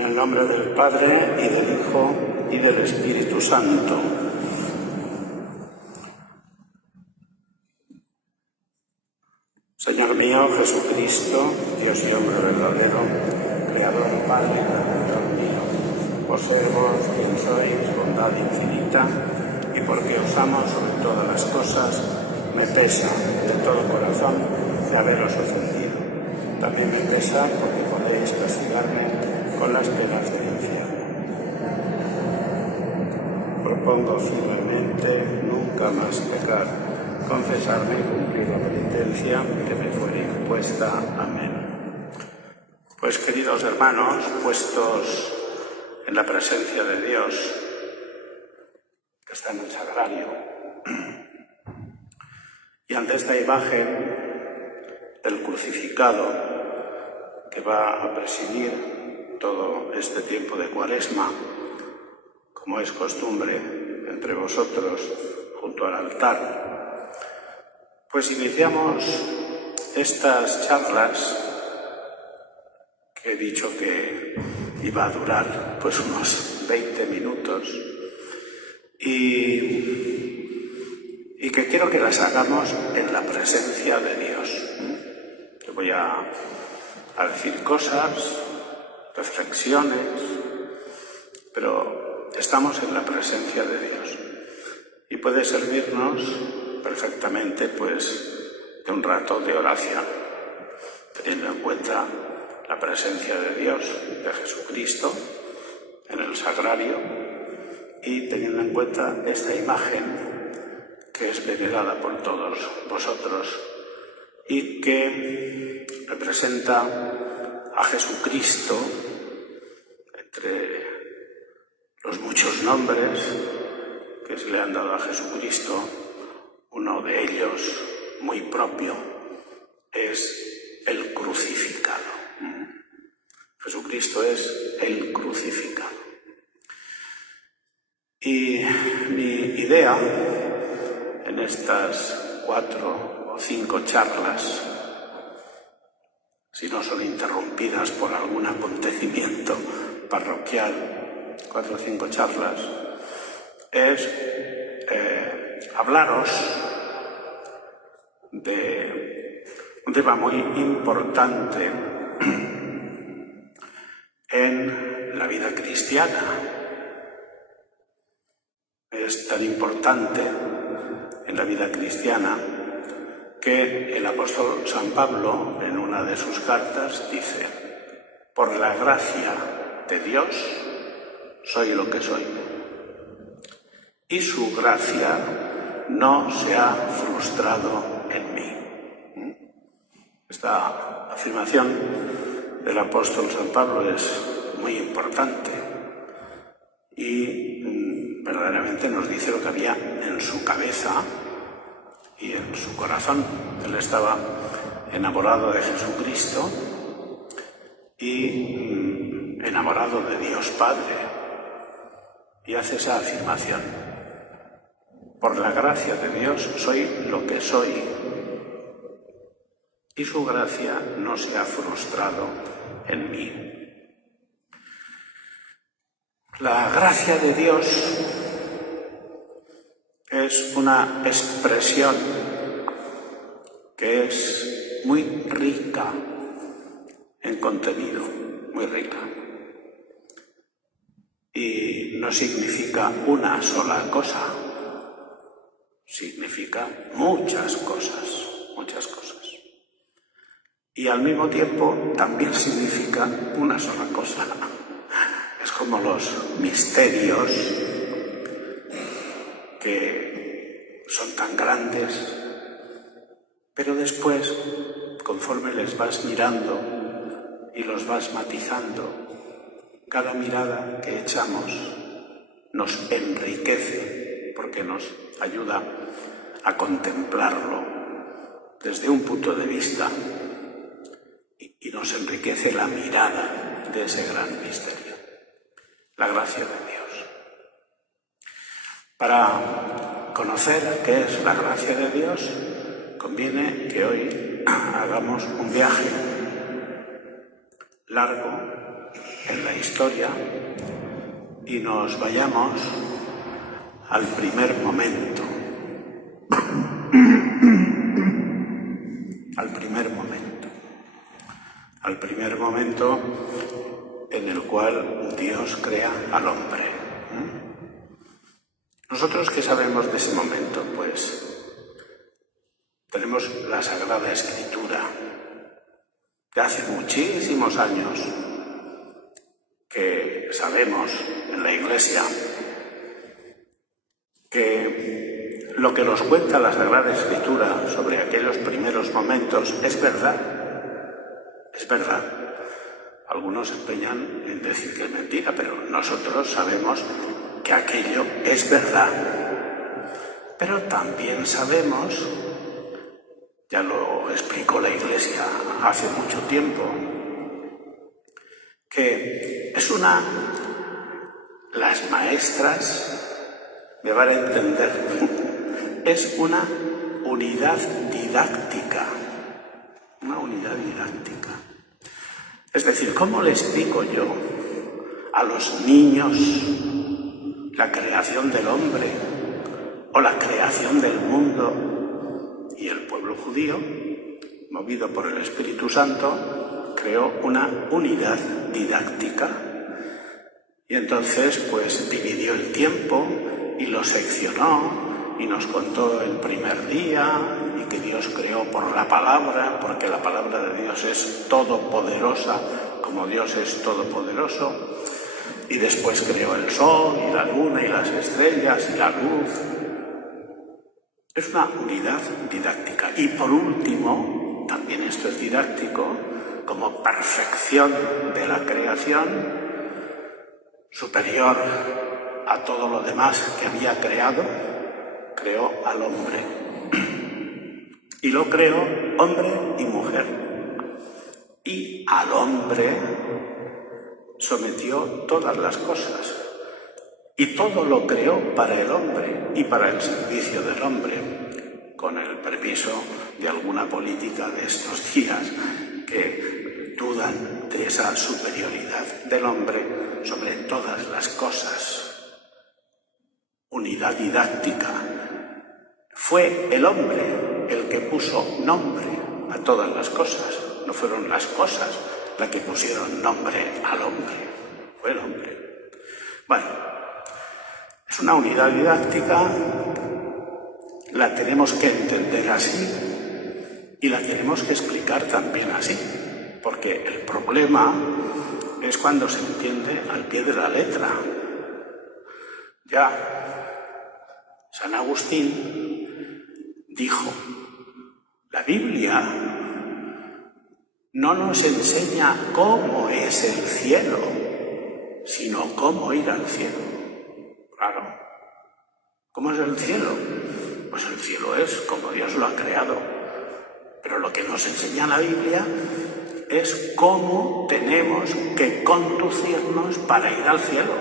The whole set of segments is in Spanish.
En el nombre del Padre, y del Hijo, y del Espíritu Santo. Señor mío, Jesucristo, Dios y hombre verdadero, Creador y Padre y Redentor mío, os vos, quien sois, bondad infinita, y porque os amo sobre todas las cosas, me pesa de todo corazón de haberos ofendido. También me pesa porque podéis castigarme con las penas del infierno. Propongo firmemente nunca más pecar, confesarme y cumplir la penitencia que me fuere impuesta. Amén. Pues, queridos hermanos, puestos en la presencia de Dios, que está en el sagrario, y ante esta imagen del crucificado que va a presidir todo este tiempo de Cuaresma, como es costumbre entre vosotros junto al altar, pues iniciamos estas charlas que he dicho que iba a durar pues unos 20 minutos y que quiero que las hagamos en la presencia de Dios. Yo voy a decir cosas, reflexiones, pero estamos en la presencia de Dios y puede servirnos perfectamente pues de un rato de oración, teniendo en cuenta la presencia de Dios, de Jesucristo, en el sagrario, y teniendo en cuenta esta imagen que es venerada por todos vosotros y que representa a Jesucristo entre los muchos nombres que se le han dado a Jesucristo. Uno de ellos, muy propio, es el crucificado. Jesucristo es el crucificado. Y mi idea en estas 4 o 5 charlas, si no son interrumpidas por algún acontecimiento parroquial, 4 o 5 charlas, es hablaros de un tema muy importante en la vida cristiana. Es tan importante en la vida cristiana que el apóstol San Pablo, en una de sus cartas, dice: por la gracia de Dios soy lo que soy, y su gracia no se ha frustrado en mí. Esta afirmación del apóstol San Pablo es muy importante y verdaderamente nos dice lo que había en su cabeza y en su corazón. Él estaba enamorado de Jesucristo y enamorado de Dios Padre, y hace esa afirmación: por la gracia de Dios soy lo que soy, y su gracia no se ha frustrado en mí. La gracia de Dios es una expresión que es muy rica en contenido, muy rica. Y no significa una sola cosa, significa muchas cosas, muchas cosas. Y al mismo tiempo también significa una sola cosa. Es como los misterios que son tan grandes, pero después, conforme les vas mirando y los vas matizando, cada mirada que echamos nos enriquece porque nos ayuda a contemplarlo desde un punto de vista y nos enriquece la mirada de ese gran misterio, la gracia de Dios. Para conocer qué es la gracia de Dios, conviene que hoy hagamos un viaje largo en la historia y nos vayamos al primer momento. Al primer momento en el cual Dios crea al hombre. ¿Nosotros qué sabemos de ese momento? Pues tenemos la Sagrada Escritura de hace muchísimos años que sabemos en la Iglesia que lo que nos cuenta la Sagrada Escritura sobre aquellos primeros momentos es verdad. Es verdad. Algunos se empeñan en decir que es mentira, pero nosotros sabemos que aquello es verdad. Pero también sabemos, ya lo explicó la Iglesia hace mucho tiempo, que es las maestras me van a entender, es una unidad didáctica. Una unidad didáctica. Es decir, ¿cómo le explico yo a los niños la creación del hombre o la creación del mundo? Y el pueblo judío, movido por el Espíritu Santo, creó una unidad didáctica. Y entonces, pues, dividió el tiempo y lo seccionó y nos contó el primer día y que Dios creó por la palabra, porque la palabra de Dios es todopoderosa, como Dios es todopoderoso. Y después creó el sol y la luna y las estrellas y la luz. Es una unidad didáctica. Y por último, también esto es didáctico, como perfección de la creación, superior a todo lo demás que había creado, creó al hombre. Y lo creó hombre y mujer. Y al hombre sometió todas las cosas. Y todo lo creó para el hombre y para el servicio del hombre, con el permiso de alguna política de estos días que dudan de esa superioridad del hombre sobre todas las cosas. Unidad didáctica. Fue el hombre el que puso nombre a todas las cosas. No fueron las cosas las que pusieron nombre al hombre. Fue el hombre. Bueno, es una unidad didáctica, la tenemos que entender así y la tenemos que explicar también así, porque el problema es cuando se entiende al pie de la letra. Ya San Agustín dijo, la Biblia no nos enseña cómo es el cielo, sino cómo ir al cielo. Claro. ¿Cómo es el cielo? Pues el cielo es como Dios lo ha creado. Pero lo que nos enseña la Biblia es cómo tenemos que conducirnos para ir al cielo.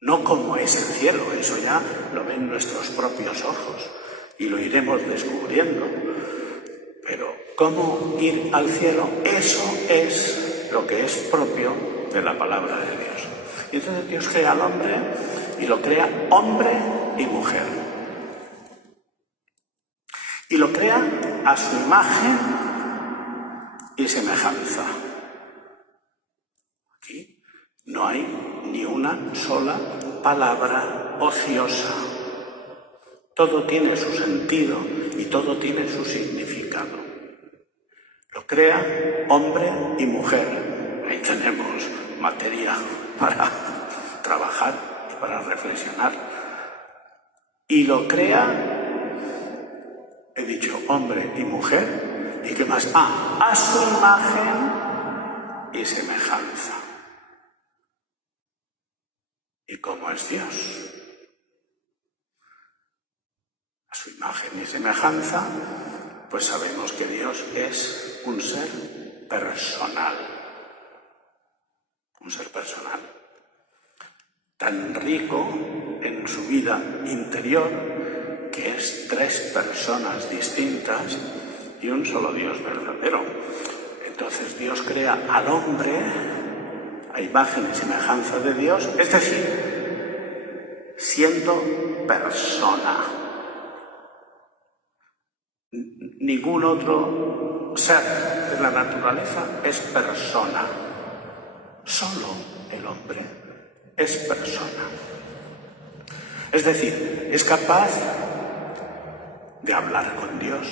No cómo es el cielo, eso ya lo ven nuestros propios ojos y lo iremos descubriendo. Pero cómo ir al cielo, eso es lo que es propio de la palabra de Dios. Y entonces Dios crea al hombre y lo crea hombre y mujer. Y lo crea a su imagen y semejanza. Aquí no hay ni una sola palabra ociosa. Todo tiene su sentido y todo tiene su significado. Lo crea hombre y mujer. Ahí tenemos materia para trabajar y para reflexionar. Y lo crea, he dicho, hombre y mujer. ¿Y qué más? A su imagen y semejanza. ¿Y cómo es Dios? A su imagen y semejanza, pues sabemos que Dios es un ser personal. Un ser personal. Tan rico en su vida interior que es 3 personas distintas y un solo Dios verdadero. Entonces Dios crea al hombre a imagen y semejanza de Dios, es decir, siendo persona. Ningún otro ser de la naturaleza es persona. Solo el hombre es persona. Es decir, es capaz de hablar con Dios.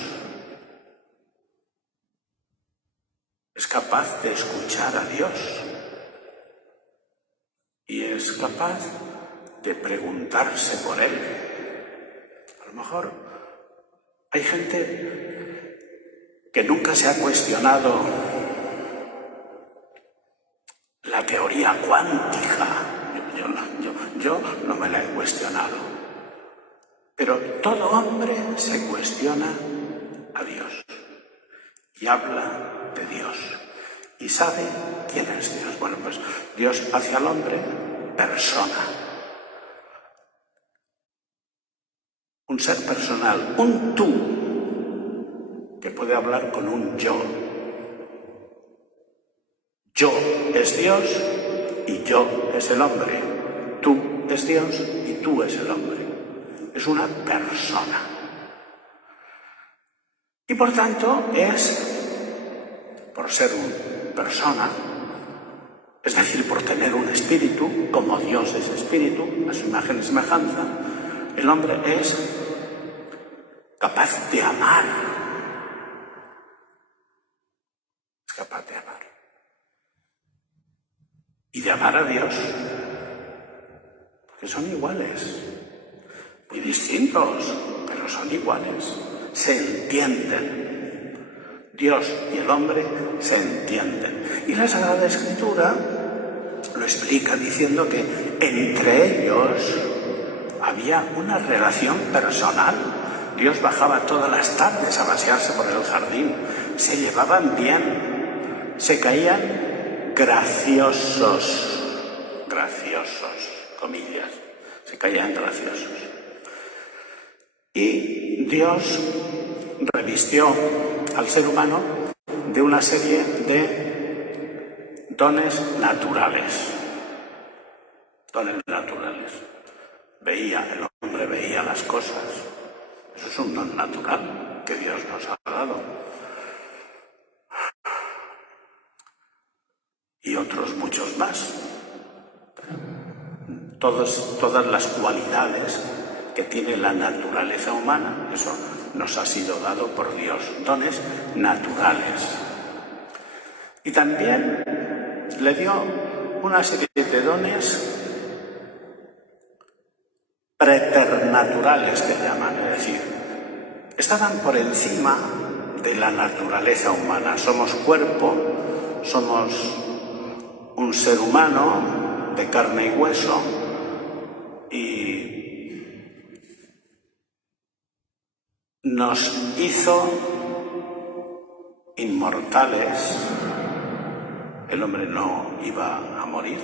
Es capaz de escuchar a Dios. Y es capaz de preguntarse por Él. A lo mejor hay gente que nunca se ha cuestionado la teoría cuántica. Yo no me la he cuestionado. Pero todo hombre se cuestiona a Dios y habla de Dios y sabe quién es Dios. Bueno, pues Dios hace al hombre persona. Un ser personal, un tú, que puede hablar con un yo. Yo es Dios y yo es el hombre. Tú es Dios y tú es el hombre. Es una persona. Y por tanto por ser una persona, es decir, por tener un espíritu, como Dios es espíritu, a su imagen y semejanza, el hombre es capaz de amar. Es capaz de amar. Y de amar a Dios, porque son iguales, muy distintos, pero son iguales, se entienden. Dios y el hombre se entienden. Y la Sagrada Escritura lo explica diciendo que entre ellos había una relación personal. Dios bajaba todas las tardes a pasearse por el jardín, se llevaban bien, se caían graciosos, comillas, se caían graciosos. Y Dios revistió al ser humano de una serie de dones naturales. Dones naturales. El hombre veía las cosas. Eso es un don natural que Dios nos ha dado. Y otros muchos más. Todas las cualidades que tiene la naturaleza humana, eso nos ha sido dado por Dios, dones naturales. Y también le dio una serie de dones preternaturales, que llaman, es decir, estaban por encima de la naturaleza humana. Somos cuerpo, somos un ser humano de carne y hueso, y nos hizo inmortales. El hombre no iba a morir,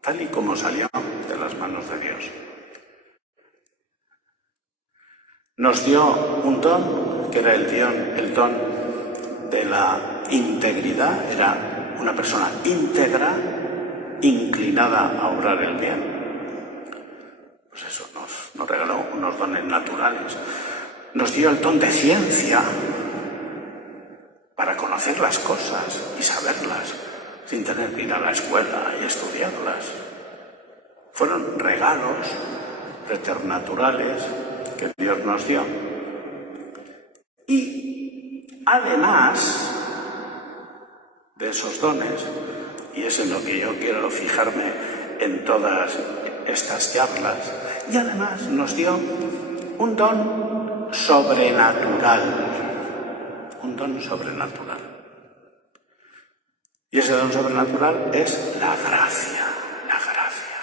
tal y como salió de las manos de Dios. Nos dio un don, que era el don de la integridad. Era una persona íntegra, inclinada a obrar el bien. Pues eso, nos regaló unos dones naturales. Nos dio el don de ciencia para conocer las cosas y saberlas, sin tener que ir a la escuela y estudiarlas. Fueron regalos preternaturales que Dios nos dio. Y además de esos dones, y es en lo que yo quiero fijarme en todas estas charlas, y además nos dio un don sobrenatural. Un don sobrenatural. Y ese don sobrenatural es la gracia. La gracia.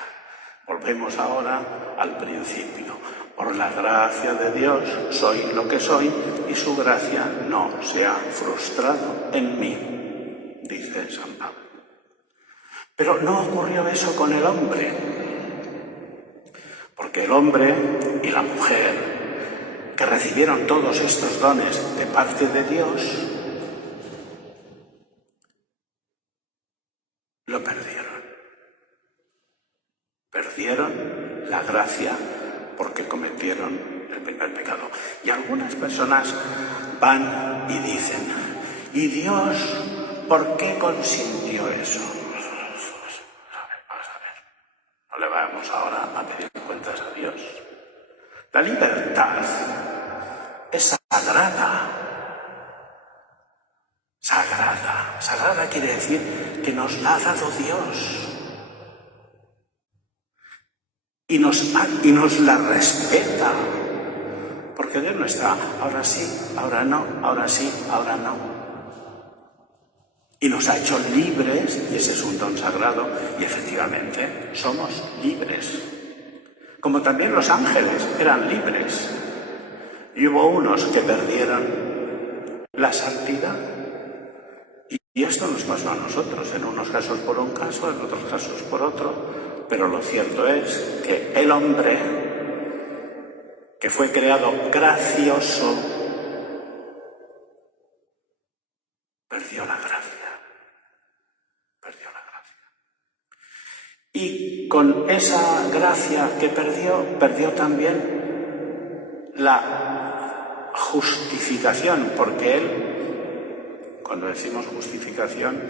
Volvemos ahora al principio. Por la gracia de Dios soy lo que soy y su gracia no se ha frustrado en mí, dice San Pablo. Pero no ocurrió eso con el hombre, porque el hombre y la mujer, que recibieron todos estos dones de parte de Dios, lo perdieron. Perdieron la gracia porque cometieron el primer pecado. Y algunas personas van y dicen, ¿y Dios por qué consintió eso? Vamos a ver. No le vamos ahora a pedir cuentas a Dios. La libertad es sagrada. Sagrada. Sagrada quiere decir que nos la ha dado Dios. Y nos la respeta. Porque Dios no está ahora sí, ahora no, ahora sí, ahora no. Y nos ha hecho libres, y ese es un don sagrado, y efectivamente somos libres. Como también los ángeles eran libres. Y hubo unos que perdieron la santidad. Y esto nos pasó a nosotros, en unos casos por un caso, en otros casos por otro. Pero lo cierto es que el hombre, que fue creado gracioso, perdió la gracia. Perdió la gracia. Y con esa gracia que perdió también la justificación, porque él, cuando decimos justificación,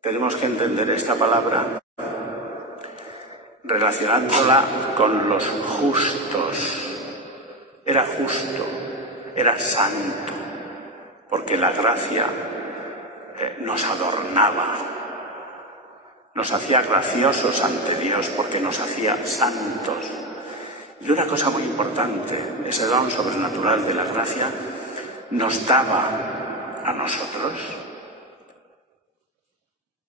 tenemos que entender esta palabra relacionándola con los justos. Era justo, era santo, porque la gracia nos adornaba, nos hacía graciosos ante Dios, porque nos hacía santos. Y una cosa muy importante, ese don sobrenatural de la gracia nos daba a nosotros.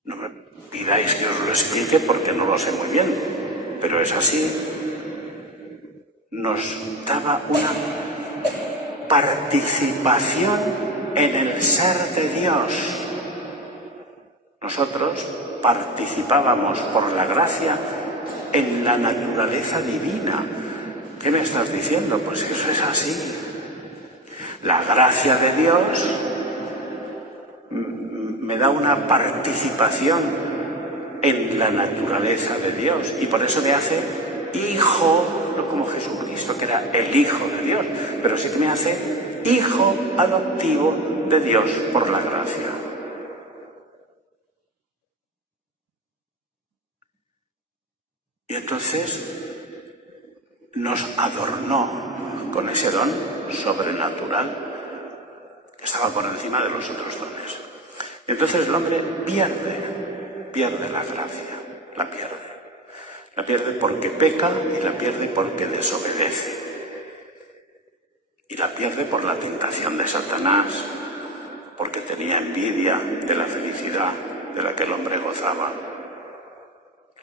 No me pidáis que os lo explique porque no lo sé muy bien, pero es así. Nos daba una participación en el ser de Dios. Nosotros participábamos por la gracia en la naturaleza divina. ¿Qué me estás diciendo? Pues eso es así. La gracia de Dios me da una participación en la naturaleza de Dios y por eso me hace hijo, no como Jesucristo, que era el Hijo de Dios, pero sí que me hace hijo adoptivo de Dios por la gracia. Y entonces nos adornó con ese don sobrenatural que estaba por encima de los otros dones. Y entonces el hombre pierde la gracia, la pierde. La pierde porque peca y la pierde porque desobedece. Y la pierde por la tentación de Satanás, porque tenía envidia de la felicidad de la que el hombre gozaba.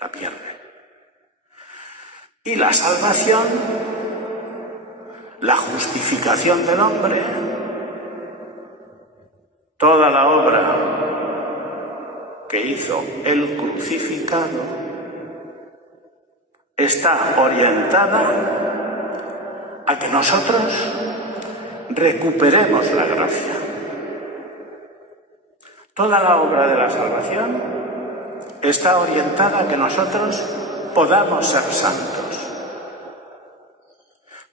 La pierde. Y la salvación, la justificación del hombre, toda la obra que hizo el crucificado está orientada a que nosotros recuperemos la gracia. Toda la obra de la salvación está orientada a que nosotros podamos ser santos.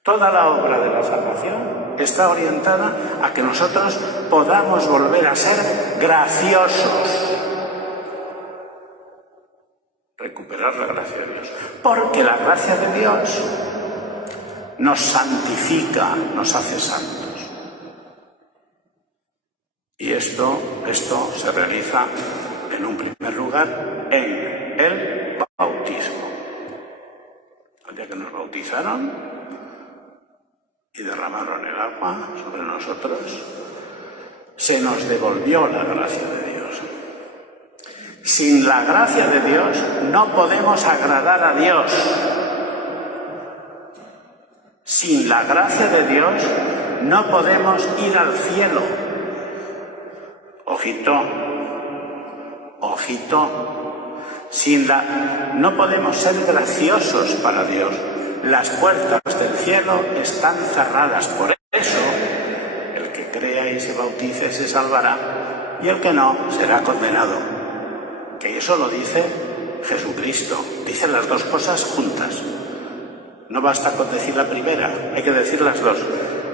Toda la obra de la salvación está orientada a que nosotros podamos volver a ser graciosos. Recuperar la gracia de Dios. Porque la gracia de Dios nos santifica, nos hace santos. Y esto se realiza en un primer lugar en el bautismo. El día que nos bautizaron y derramaron el agua sobre nosotros, se nos devolvió la gracia de Dios. Sin la gracia de Dios no podemos agradar a Dios. Sin la gracia de Dios no podemos ir al cielo. Ojito, ojito. No podemos ser graciosos para Dios. Las puertas del cielo están cerradas. Por eso, el que crea y se bautice se salvará, y el que no será condenado. que eso lo dice Jesucristo, dice las dos cosas juntas. No basta con decir la primera, hay que decir las dos.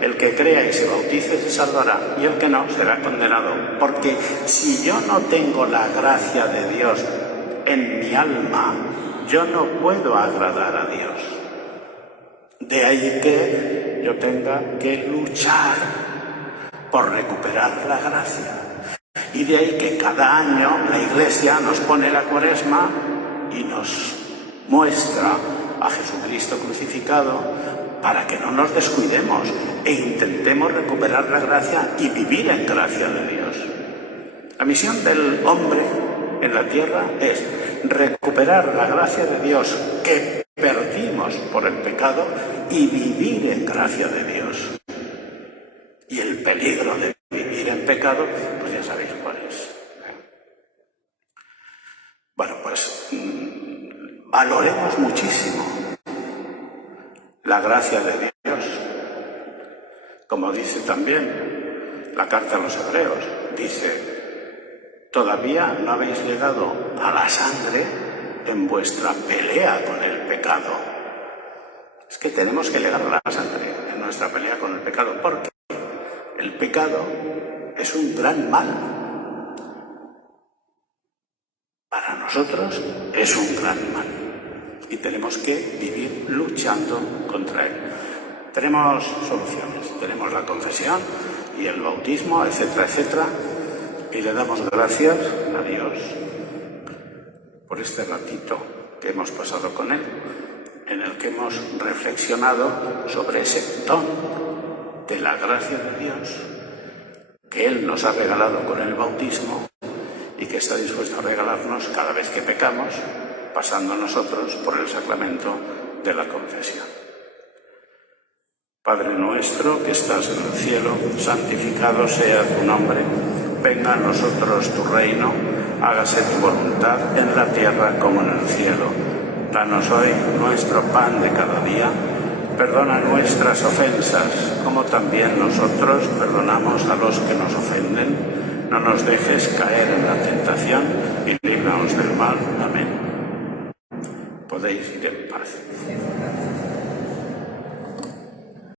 El que crea y se bautice se salvará, y el que no será condenado. Porque si yo no tengo la gracia de Dios en mi alma, yo no puedo agradar a Dios. De ahí que yo tenga que luchar por recuperar la gracia. Y de ahí que cada año la Iglesia nos pone la Cuaresma y nos muestra a Jesucristo crucificado para que no nos descuidemos e intentemos recuperar la gracia y vivir en gracia de Dios. La misión del hombre en la tierra es recuperar la gracia de Dios que perdimos por el pecado y vivir en gracia de Dios. Y el peligro de vivir en pecado, pues ya sabéis cuál es. Bueno, pues valoremos muchísimo la gracia de Dios. Como dice también la carta a los Hebreos, dice: todavía no habéis llegado a la sangre en vuestra pelea con el pecado. Es que tenemos que llegar a la sangre en nuestra pelea con el pecado, porque el pecado es un gran mal. Para nosotros es un gran mal. Y tenemos que vivir luchando contra él. Tenemos soluciones, tenemos la confesión y el bautismo, etcétera, etcétera, y le damos gracias a Dios por este ratito que hemos pasado con él, en el que hemos reflexionado sobre ese don de la gracia de Dios que él nos ha regalado con el bautismo y que está dispuesto a regalarnos cada vez que pecamos, pasando nosotros por el sacramento de la confesión. Padre nuestro que estás en el cielo, santificado sea tu nombre, venga a nosotros tu reino, hágase tu voluntad en la tierra como en el cielo. Danos hoy nuestro pan de cada día, perdona nuestras ofensas como también nosotros perdonamos a los que nos ofenden, no nos dejes caer en la tentación y líbranos del mal. Amén. Podéis ir en paz.